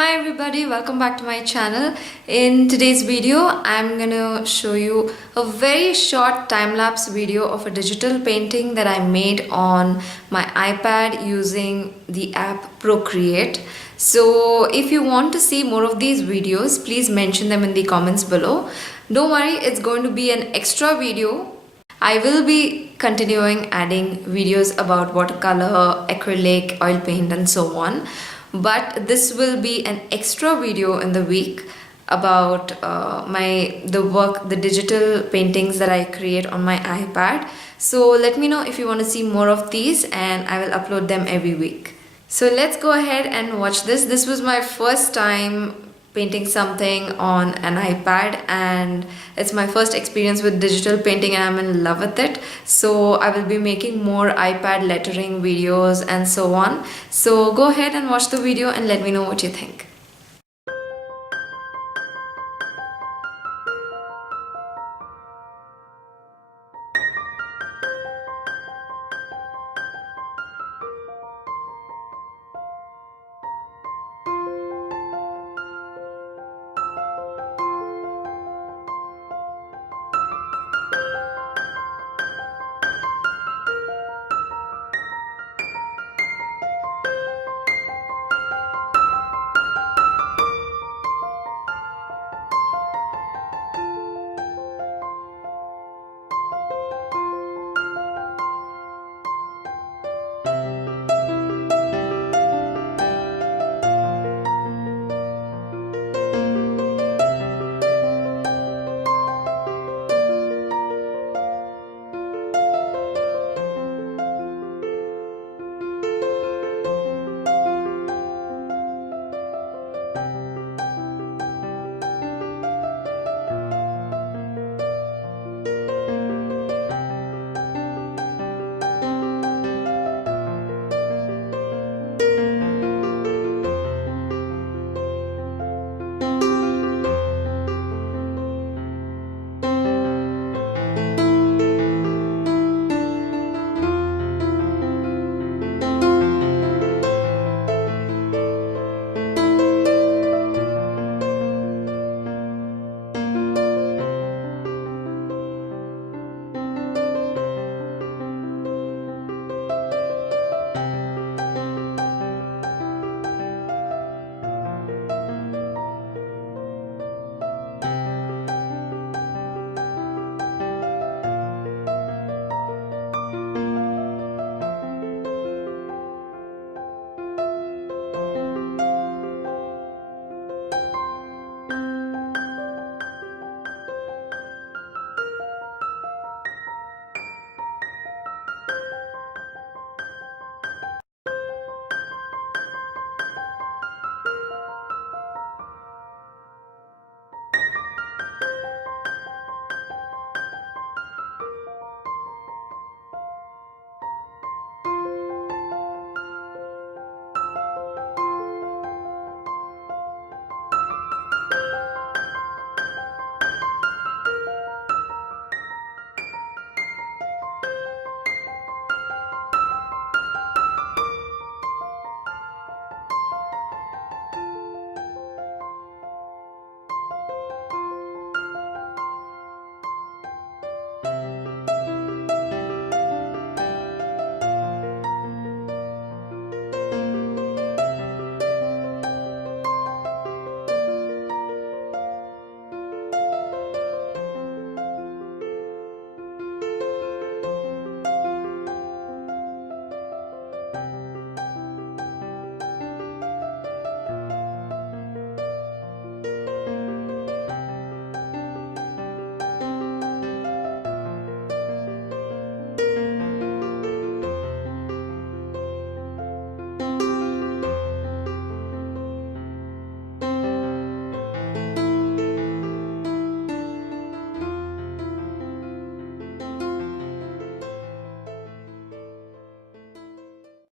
Hi everybody, welcome back to my channel. In today's video, I'm gonna show you a very short time-lapse video of a digital painting that I made on my iPad using the app Procreate. So if you want to see more of these videos, please mention them in the comments below. Don't worry, it's going to be an extra video. I will be continuing adding videos about watercolor, acrylic, oil paint and so on. But this will be an extra video in the week about the digital paintings that I create on my iPad. So let me know if you want to see more of these and I will upload them every week. So let's go ahead and watch this. This was my first time painting something on an iPad and it's my first experience with digital painting and I'm in love with it. So I will be making more iPad lettering videos and so on. So go ahead and watch the video and let me know what you think.